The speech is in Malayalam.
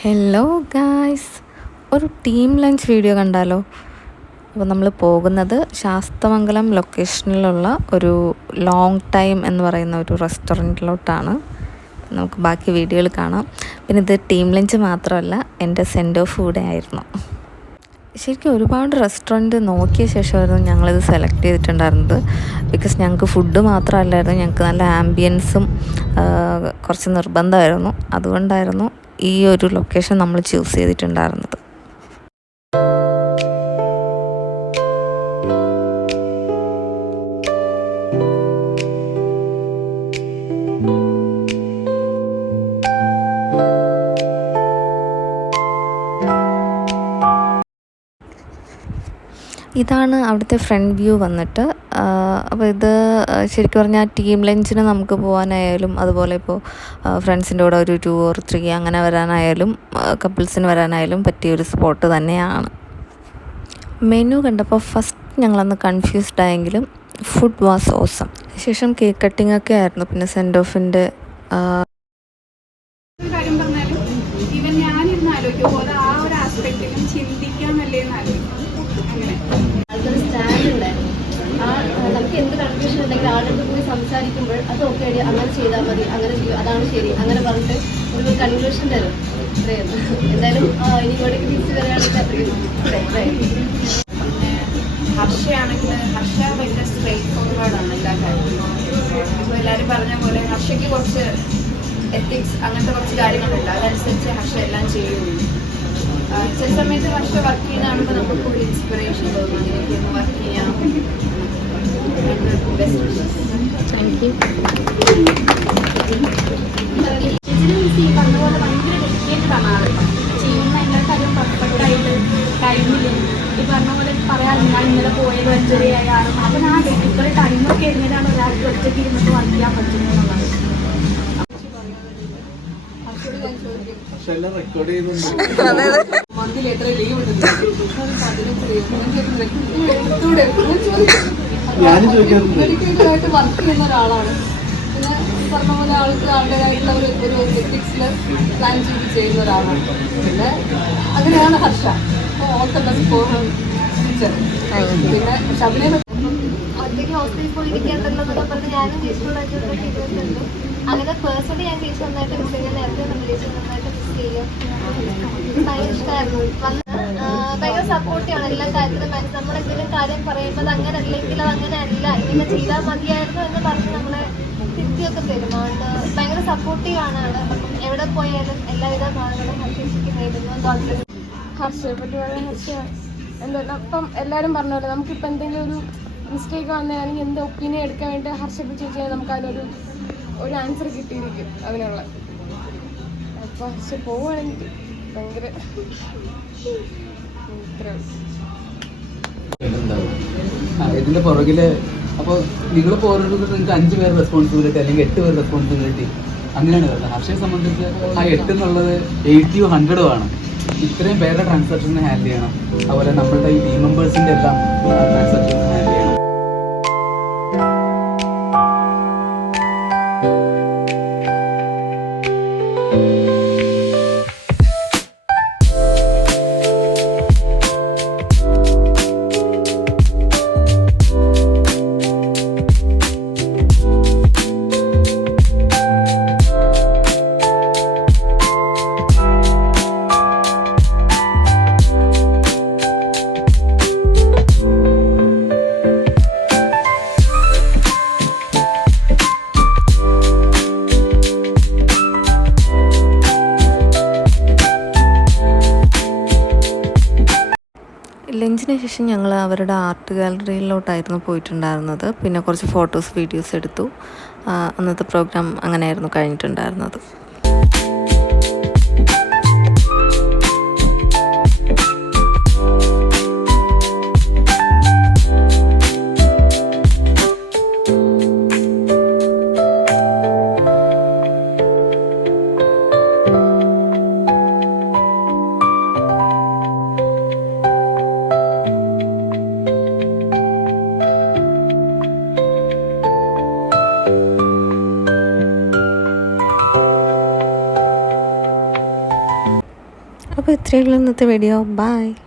ഹലോ ഗായ്സ്, ഒരു ടീം ലഞ്ച് വീഡിയോ കണ്ടാലോ? അപ്പോൾ നമ്മൾ പോകുന്നത് ശാസ്തമംഗലം ലൊക്കേഷനിലുള്ള ഒരു ലോങ് ടൈം എന്ന് പറയുന്ന ഒരു റെസ്റ്റോറൻറ്റിലോട്ടാണ്. നമുക്ക് ബാക്കി വീഡിയോയിൽ കാണാം. പിന്നെ ഇത് ടീം ലഞ്ച് മാത്രമല്ല, എൻ്റെ സെൻഡ് ഓഫ് കൂടെ ആയിരുന്നു. ശരിക്കും ഒരുപാട് റെസ്റ്റോറൻറ്റ് നോക്കിയ ശേഷമായിരുന്നു ഞങ്ങളിത് സെലക്ട് ചെയ്തിട്ടുണ്ടായിരുന്നത്. ബിക്കോസ് ഞങ്ങൾക്ക് ഫുഡ് മാത്രമല്ലായിരുന്നു, ഞങ്ങൾക്ക് നല്ല ആംബിയൻസും കുറച്ച് നിർബന്ധമായിരുന്നു. അതുകൊണ്ടായിരുന്നു ഈ ഒരു ലൊക്കേഷൻ നമ്മൾ ചൂസ് ചെയ്തിട്ടുണ്ടായിരുന്നത്. ഇതാണ് അവിടുത്തെ ഫ്രണ്ട് വ്യൂ വന്നിട്ട്. അപ്പോൾ ഇത് ശരിക്കും പറഞ്ഞാൽ ടീം ലഞ്ചിന് നമുക്ക് പോകാനായാലും, അതുപോലെ ഇപ്പോൾ ഫ്രണ്ട്സിൻ്റെ കൂടെ ഒരു 2 or 3 അങ്ങനെ വരാനായാലും, കപ്പിൾസിന് വരാനായാലും പറ്റിയൊരു സ്പോട്ട് തന്നെയാണ്. മെനു കണ്ടപ്പോൾ ഫസ്റ്റ് ഞങ്ങളന്ന് കൺഫ്യൂസ്ഡ് ആയെങ്കിലും ഫുഡ് വാസ് ഓസം. ശേഷം കേക്ക് കട്ടിംഗ് ഒക്കെ ആയിരുന്നു. പിന്നെ സെൻഡ് ഓഫിൻ്റെ കാര്യം പറഞ്ഞാലും ഈവൻ ഞാനിരുന്ന് ആലോചിക്കും ആ ഒരു ആസ്പെക്റ്റിലും ചിന്തിക്കാമല്ലേ എന്ന് ആലോചിക്കും. അങ്ങനെ അതൊരു സ്റ്റാൻഡ് ഉണ്ടായിരുന്നു. നമുക്ക് എന്ത് കൺഫ്യൂഷൻ ഉണ്ടെങ്കിൽ ആളുടെ പോയി സംസാരിക്കുമ്പോൾ അത് ഓക്കെ അങ്ങനെ ചെയ്താൽ മതി, അങ്ങനെ ചെയ്യും, അതാണ് ശരി, അങ്ങനെ പറഞ്ഞിട്ട് ഒരു കൺക്ലൂഷൻ തരും. ഇത്രയായിരുന്നു. എന്തായാലും ഇനി ഇവിടേക്ക് തിരിച്ചു വരികയാണെങ്കിൽ അത്രയും. ഹർഷയാണെങ്കിൽ ഹർഷ ഭയങ്കര സ്ട്രെയിറ്റ് ഫോർവേഡാണ് എല്ലാ കാര്യത്തിലും. ഇപ്പോൾ എല്ലാവരും പറഞ്ഞ പോലെ ഹർഷയ്ക്ക് കുറച്ച് എത്തിക്സ് അങ്ങനത്തെ കുറച്ച് കാര്യങ്ങളുണ്ട്. അതനുസരിച്ച് ഹർഷ എല്ലാം ചെയ്യുള്ളൂ. ചില സമയത്ത് ഹർഷ വർക്ക് ചെയ്യുന്ന കാണുമ്പോൾ നമുക്ക് ഒരു ഇൻസ്പിറേഷൻ തോന്നും, അങ്ങനെയൊക്കെ ഒന്ന് വർക്ക് ചെയ്യാം. Thank you. ഈ പറഞ്ഞപോലെ ഭയങ്കര ഡെഡിക്കേറ്റഡ് ആണ് ആൾ. ചെയ്യുന്ന എല്ലാ കാര്യവും പെർഫെക്റ്റായിട്ട് ടൈമിൽ ഈ പറഞ്ഞ പോലെ പറയാറില്ല. ഞാൻ ഇന്നലെ പോയത് 5:30 ആകും. അപ്പം ആ ഇത്ര ടൈമൊക്കെ എങ്ങനെയാണ് ഒരാൾക്ക് ഒറ്റയ്ക്ക് ഇരുന്നിട്ട് വർക്ക് ചെയ്യാൻ പറ്റുന്നത് എന്നുള്ളത്. മന്തിൽ എത്ര ലീവ് ഉണ്ട്? 15 ഡെഡിക്കേറ്റഡായിട്ട് വർക്ക് ചെയ്യുന്ന ഒരാളാണ്. പിന്നെ ഈ പറഞ്ഞ പോലെ ആൾക്ക് ആളുടേതായിട്ടുള്ള ഒരു എത്തിക്സിൽ പ്ലാൻ ചെയ്ത് ചെയ്യുന്ന ഒരാളാണ്. പിന്നെ അങ്ങനെയാണ് Harsha. All the best for her future. പിന്നെ ഷബിനെ ഒറ്റയ്ക്ക് ഹോസ്പിറ്റലിൽ പോയി ഇരിക്കാണ്ടല്ലോ പറഞ്ഞ് ഞാനും ചേച്ചിയോടായിട്ട് ചെയ്തിട്ടുണ്ട്. അങ്ങനെ പേഴ്സണലി ഞാൻ ചേച്ചി നന്നായിട്ട് മിസ് ചെയ്യാൻ നേരത്തെ നമ്മൾ ചേച്ചി നന്നായിട്ട് മിസ് ചെയ്യും. ഭയങ്കര ഇഷ്ടമായിരുന്നു. ഭയങ്കര സപ്പോർട്ടീവാണ് എല്ലാ കാര്യത്തിലും. നമ്മളെന്തെങ്കിലും കാര്യം പറയുമ്പോൾ അത് അങ്ങനെ അല്ലെങ്കിൽ അത് അങ്ങനെ അല്ല, ഇങ്ങനെ ചെയ്താൽ മതിയായിരുന്നു എന്ന് പറഞ്ഞ് നമ്മളെ തിരുത്തിയൊക്കെ തരും. അതുകൊണ്ട് ഭയങ്കര സപ്പോർട്ടീവാണ് ആള്. അപ്പം എവിടെ പോയാലും എല്ലാവിധ ഭാഗങ്ങളും ഹർഷയ്ക്ക് നേടുന്നു. ഹർഷയെ പറ്റി പറയാൻ ഹർഷ എന്താ അപ്പം എല്ലാവരും പറഞ്ഞ പോലെ നമുക്കിപ്പോൾ എന്തെങ്കിലും ഒരു മിസ്റ്റേക്ക് വന്നതാണെങ്കിൽ എന്ത് ഒപ്പീനിയൻ എടുക്കാൻ വേണ്ടി ഹർഷയെ പറ്റി ചോദിച്ചാൽ നമുക്ക് അതിനൊരു ആൻസർ കിട്ടിയിരിക്കും അതിനുള്ള. അപ്പോൾ ഹർഷ പോവുകയാണെങ്കിൽ ഭയങ്കര ഇതിന്റെ പുറകില് അപ്പോൾ നിങ്ങൾ പോരുന്നത് നിങ്ങൾക്ക് 5 പേർ റെസ്പോൺസിബിലിറ്റി അല്ലെങ്കിൽ 8 പേർ റെസ്പോൺസിബിലിറ്റി അങ്ങനെയാണ് വരുന്നത്. ഹർഷയെ സംബന്ധിച്ച് ആ 8 എന്നുള്ളത് 80 or 100 ആണ്. ഇത്രയും പേരുടെ ട്രാൻസാക്ഷനെ ഹാൻഡിൽ ചെയ്യണം. അതുപോലെ നമ്മളുടെ ഈ ടീം മെമ്പേഴ്സിന്റെ എല്ലാം ട്രാൻസാക്ഷൻസ് ഹാൻഡിൽ ചെയ്യണം. ലഞ്ചിന് ശേഷം ഞങ്ങൾ അവരുടെ ആർട്ട് ഗാലറിയിലോട്ടായിരുന്നു പോയിട്ടുണ്ടായിരുന്നത്. പിന്നെ കുറച്ച് ഫോട്ടോസ് വീഡിയോസ് എടുത്തു. അന്നത്തെ പ്രോഗ്രാം അങ്ങനെയായിരുന്നു കഴിഞ്ഞിട്ടുണ്ടായിരുന്നത്. അപ്പോൾ ഇത്രയുള്ള ഇന്നത്തെ വീഡിയോ. ബൈ.